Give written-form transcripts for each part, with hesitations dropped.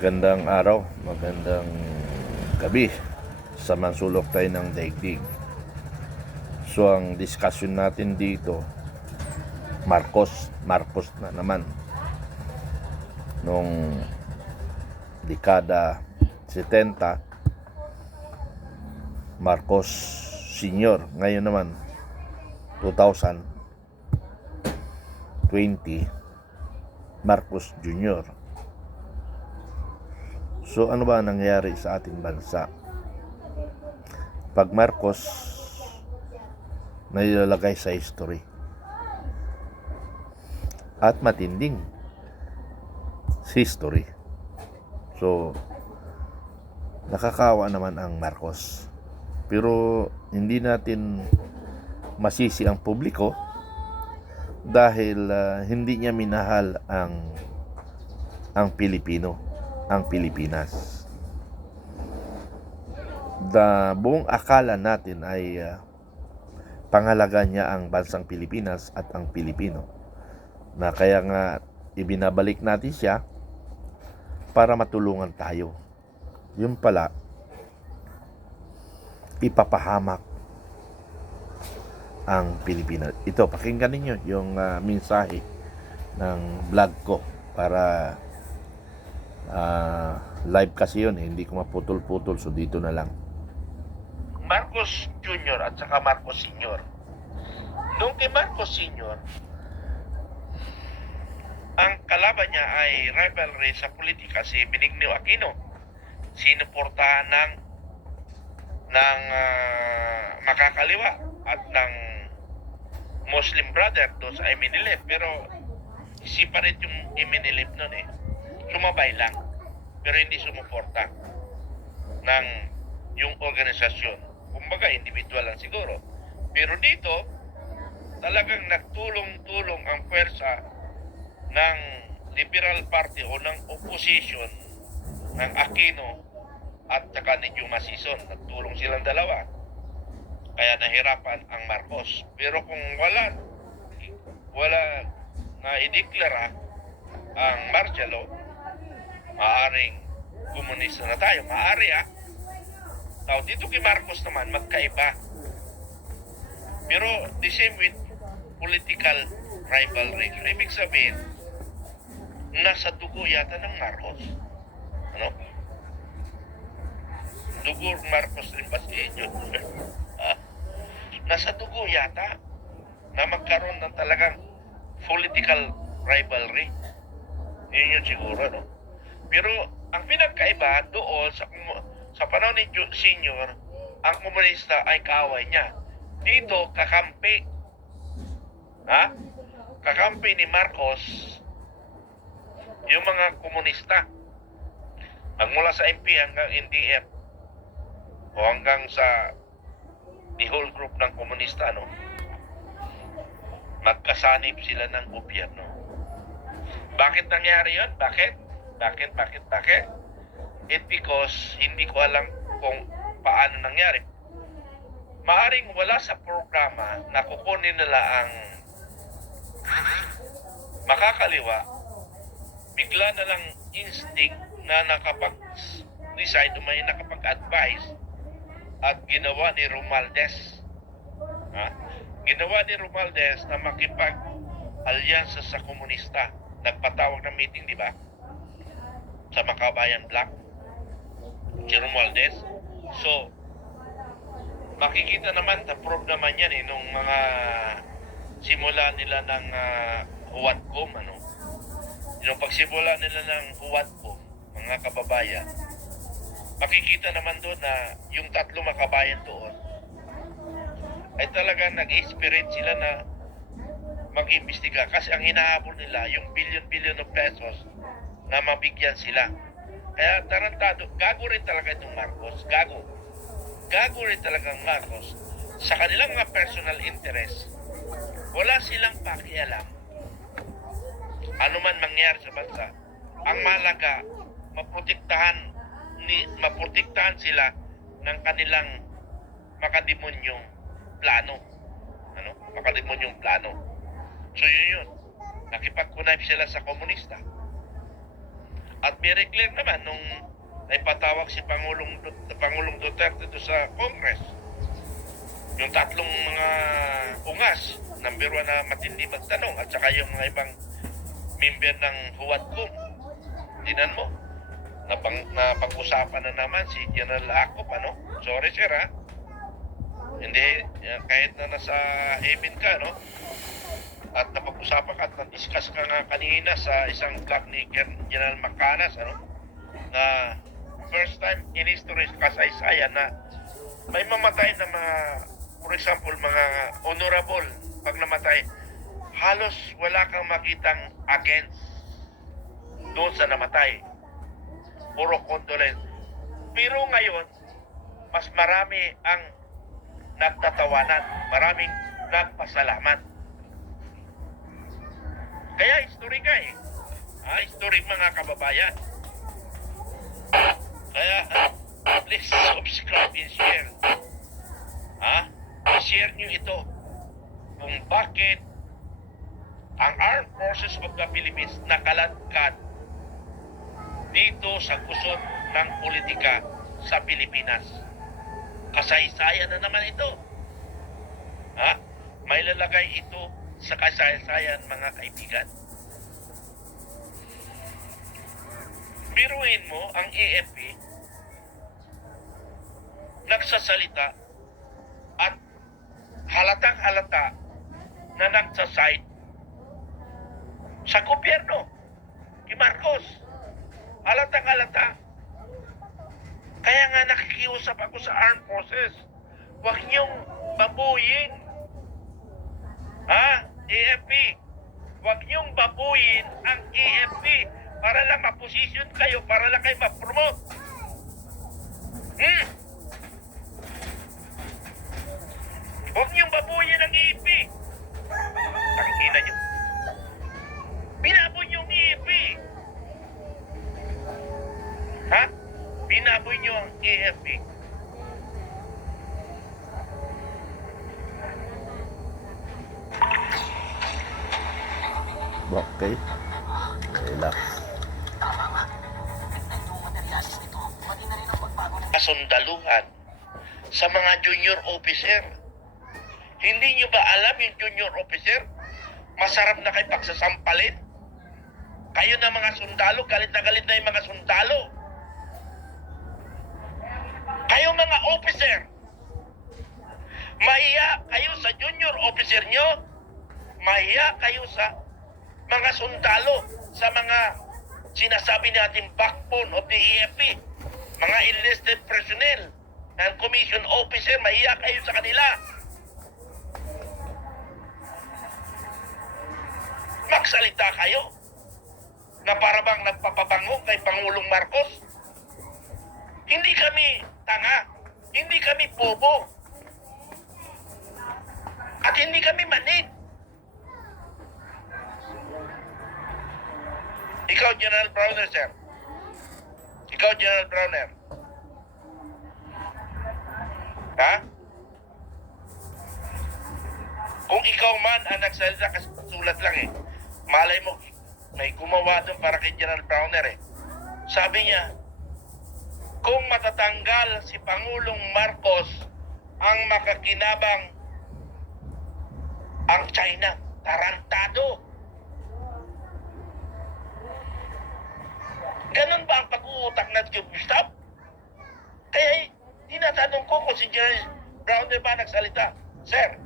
Magandang araw, magandang gabi sa mansulok tayo ng daigdig. So ang discussion natin dito, Marcos na naman. Nung dekada 70, Marcos Sr. Ngayon naman, 2020, Marcos Jr. So ano ba nangyari sa ating bansa? Pag Marcos, nailalagay sa history. At matinding history. So, nakakawa naman ang Marcos. Pero hindi natin masisi ang publiko dahil hindi niya minahal ang Pilipino, ang Pilipinas. Buong akala natin ay pangalaga niya ang bansang Pilipinas at ang Pilipino, na kaya nga ibinabalik natin siya para matulungan tayo. Yun pala, ipapahamak ang Pilipinas. Ito, pakinggan ninyo yung mensahe ng vlog ko para live kasi yun, hindi ko maputol-putol, so dito na lang. Marcos Jr. at saka Marcos Sr. Nung kay Marcos Sr., ang kalaban niya ay rivalry sa politika si Benigno Aquino. Sinuportahan ng makakaliwa at ng Muslim brother doon sa Eminilip. Pero separate yung Eminilip nun eh. Sumabay lang. Pero hindi sumuporta ng yung organisasyon. Kumbaga, individual lang siguro. Pero dito, talagang nagtulong-tulong ang pwersa ng Liberal Party o ng opposition ng Aquino at saka ni Juma Sison. Nagtulong silang dalawa. Kaya nahirapan ang Marcos. Pero kung wala na ideklara ang martial law, maaring komunista na tayo. Maari Now, dito kay Marcos naman, magkaiba. Pero the same with political rivalry. So, ibig sabihin, nasa dugo yata ng Marcos. Ano? Dugo Marcos rin ba si Jun? Nasa dugo yata na magkaroon ng talagang political rivalry. Yun yun siguro, no? Pero ang pinagkaiba doon sa panahon ni Senior, ang komunista ay kaaway niya. Dito, kakampi. Kakampi ni Marcos yung mga komunista. Magmula sa MP hanggang NDF o hanggang sa the whole group ng komunista, no? Magkasanib sila ng gobyerno. Bakit nangyari yun? Bakit? It because hindi ko alam kung paano nangyari. Maaring wala sa programa na kukunin nila ang makakaliwa, bigla na lang instinct na nakapag-decide o may nakapag-advise at ginawa ni Romualdez. Ginawa ni Romualdez na makipag-alyansa sa komunista. Nagpatawag ng meeting, di ba? Sa Makabayan Block. Si Romualdez. So, makikita naman, na-prove naman yan nung mga simula nila ng Huwatcom, ano? Yung pagsimula nila ng Huwatcom, mga kababayan, makikita naman doon na yung tatlo makabayan doon ay talagang nag-experience sila na mag-imbestiga. Kasi ang hinahabol nila, yung billion of pesos na mabigyan sila. Kaya tarantado, gago rin talaga itong Marcos. Gago rin talagang Marcos sa kanilang mga personal interest. Wala silang pakialam ano man mangyari sa bansa. Ang mahalaga, maprotektahan sila ng kanilang makademonyong plano. Makademonyong plano. So yun. Nakipag-connive sila sa komunista. At very clear naman nung naipatawag si Pangulong Duterte doon sa Congress. Yung tatlong mga ungas, number 1 na matindi magtanong, at saka yung mga ibang member ng Huwadcom. Tinan mo, napag-usapan na naman si General Acop, ano? Sorry sir, ha? Hindi, kahit na nasa heaven ka, no? At napag-usapan ka at na-discuss ka nga kanina sa isang vlog ni General Macanas, ano? Na first time in history kasaysayan na may mamatay na mga, for example, mga honorable pag namatay, halos wala kang makitang against doon sa namatay. Puro condolence. Pero ngayon, mas marami ang nagtatawanan, maraming nagpasalamat. Kaya history ka eh. History mga kababayan. Kaya please subscribe and share. Share nyo ito kung bakit ang Armed Forces of the Philippines nakaladkad dito sa kusot ng politika sa Pilipinas. Kasaysayan na naman ito. May lalagay ito sa kasaysayan, mga kaibigan. Biruin mo ang AFP nagsasalita at halatang halata na nagsaside sa gobyerno kay Marcos. Halatang halata. Kaya nga nakikiusap ako sa Armed Forces, huwag niyong babuyin. AFP, huwag niyong babuyin ang AFP para lang ma-position kayo, para lang kayo ma-promote. Huwag niyong babuyin ang AFP. Nakikita niyo? Binaboy niyo ang AFP. Binaboy niyo ang AFP. Okay. Relax. Kasundaluhan sa mga junior officer. Hindi nyo ba alam yung junior officer? Masarap na kayo pagsasampalin. Kayo na mga sundalo, galit na yung mga sundalo. Kayo mga officer, mahiya kayo sa junior officer nyo, mahiya kayo sa mga sundalo, sa mga sinasabi natin backbone of the AFP, mga enlisted personnel, non-commissioned officer, mahiya kayo sa kanila. Magsalita kayo na para bang nagpapabango kay Pangulong Marcos. Hindi kami tanga, hindi kami bobo, at hindi kami manid. Ikaw, General Browner, sir. Ikaw, General Browner. Kung ikaw man ang nagsalita, kasi sulat lang eh. Malay mo, may gumawa doon para kay General Browner eh. Sabi niya, kung matatanggal si Pangulong Marcos, ang makakinabang ang China. Tarantado. Ganun ba ang pag-uutak na Gustav? Kaya tinatanong ko kung si General Browner ba nagsalita. Sir,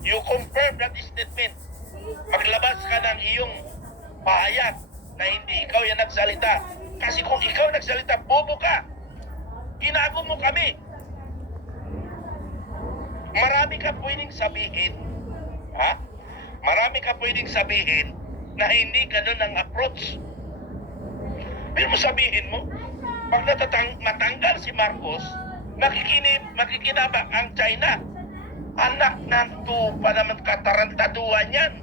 you confirm that statement. Maglabas ka ng iyong pahayag na hindi ikaw yan nagsalita. Kasi kung ikaw nagsalita, bobo ka. Ginago mo kami. Marami ka pwedeng sabihin. Marami ka pwedeng sabihin na hindi ganun ang approach. Pero sabihin mo, pag matanggal si Marcos, makikinabang ang China. Anak ng tupa naman, katarantaduan yan.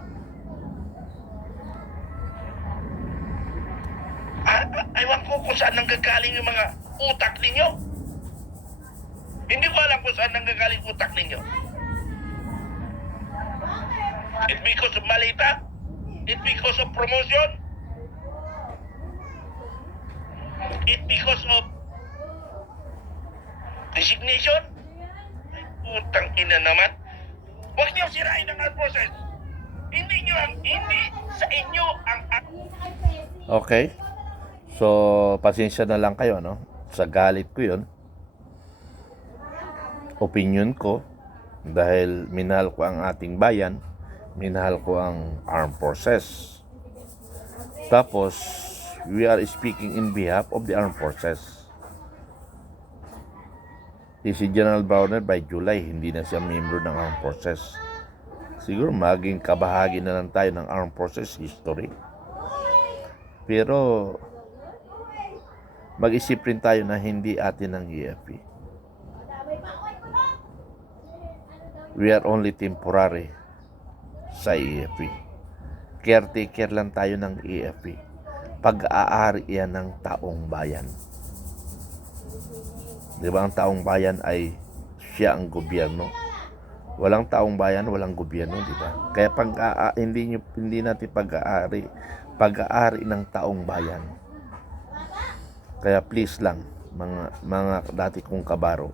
Ewan ko kung saan nanggagaling yung mga utak ninyo. Hindi ko alam kung saan nanggagaling utak ninyo. It's because of malita? It's because of promotion? it because of resignation? Ay, putang ina naman. Huwag niyo sirain ang armed forces. Hindi sa inyo ang Okay. So, pasensya na lang kayo, no? Sa galit ko yun. Opinion ko. Dahil minahal ko ang ating bayan. Minahal ko ang armed forces. Tapos, we are speaking in behalf of the armed forces. Si General Browner by July, hindi na siya member ng armed forces. Siguro maging kabahagi na lang tayo ng armed forces history. Pero mag-isip rin tayo na hindi atin ng EFP. We are only temporary sa EFP. Caretaker lang tayo ng EFP. Pag-aari yan ng taong bayan. Di ba ang taong bayan ay siya ang gobyerno? Walang taong bayan, walang gobyerno, di ba? Kaya hindi natin pag-aari ng taong bayan. Kaya please lang, mga dati kong kabaro.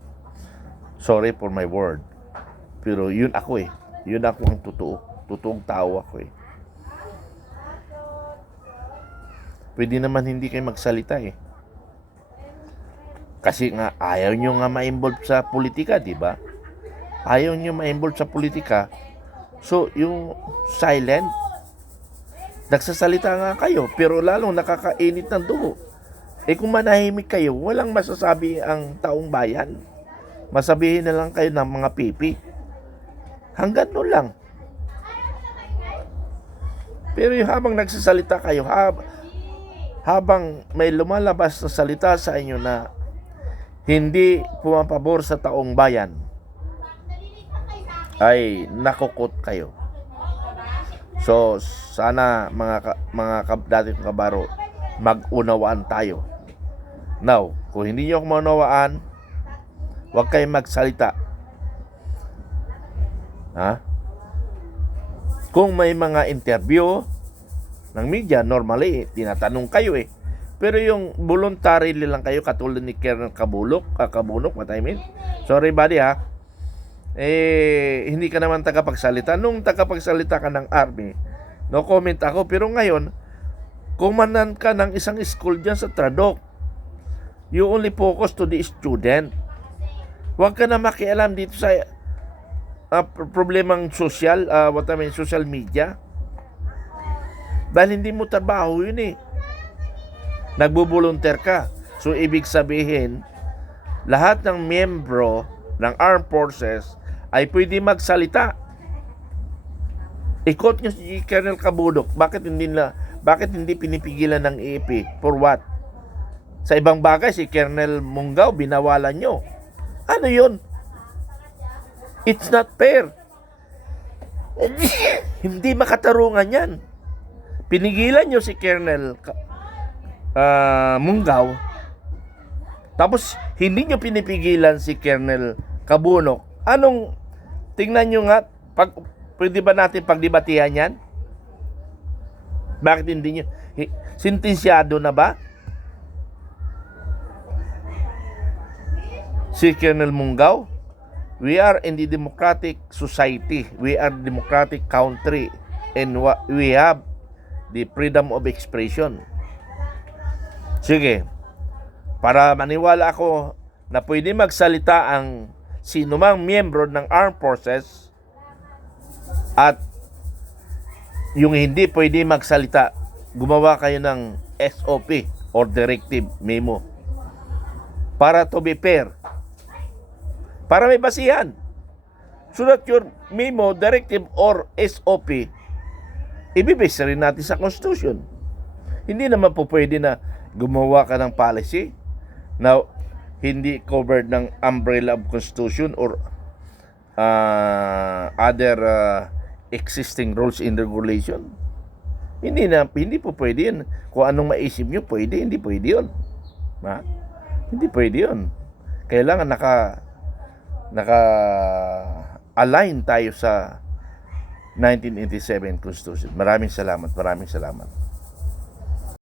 Sorry for my word. Pero yun ako eh. Yun ako ang totoo. Totoong tao ako eh. Pwede naman hindi kayo magsalita eh. Kasi nga ayaw nyo nga ma-involve sa politika, di ba? Ayaw nyo ma-involve sa politika. So, yung silent, nagsasalita nga kayo, pero lalong nakakainit ng dugo. Eh kung manahimik kayo, walang masasabi ang taong bayan. Masabihin na lang kayo ng mga pipi. Hanggang doon lang. Pero yung habang nagsasalita kayo, habang may lumalabas na salita sa inyo na hindi pumapabor sa taong bayan, ay nakukot kayo. So, sana mga dati kong kabaro, mag-unawaan tayo. Now, kung hindi nyo ako maunawaan, huwag kayong magsalita. Ha? Kung may mga interview ng media, normally, tinatanong kayo eh. Pero yung voluntary lang kayo, katulad ni Colonel Cabunok, what I mean? Sorry buddy ha. Hindi ka naman tagapagsalita. Nung tagapagsalita ka ng army, no comment ako. Pero ngayon, commandant ka ng isang school dyan sa Tradok. You only focus to the student. Huwag ka na makialam dito sa problemang social, social media. Dahil hindi mo trabaho yun eh. Nagbo-volunteer ka. So, ibig sabihin, lahat ng miyembro ng armed forces ay pwede magsalita. Ikot nyo si Colonel Cabunok. Bakit hindi pinipigilan ng EAP? For what? Sa ibang bagay, si Colonel Munggaw, binawalan nyo. Ano yun? It's not fair. Hindi makatarungan yan. Pinigilan nyo si Colonel Munggaw, tapos hindi nyo pinipigilan si Colonel Cabunok. Tingnan nyo nga, pwede ba natin pagdebatihan yan? Bakit hindi nyo? Sentensyado na ba? Si Colonel Munggaw, we are in the democratic society. We are democratic country. And we have the freedom of expression. Sige, para maniwala ako na pwede magsalita ang sinumang miyembro ng armed forces at yung hindi pwede magsalita, gumawa kayo ng SOP or directive memo para to be fair. Para may basihan. So that your memo, directive or SOP, ibibase rin natin sa Constitution. Hindi naman po pwede na gumawa ka ng policy na hindi covered ng umbrella of Constitution or other existing rules and regulation. Hindi po pwede yun. Kung anong maisip nyo, pwede. Hindi pwede yun. Hindi pwede yun. Kailangan naka-align tayo sa 1987 Constitution. Maraming salamat.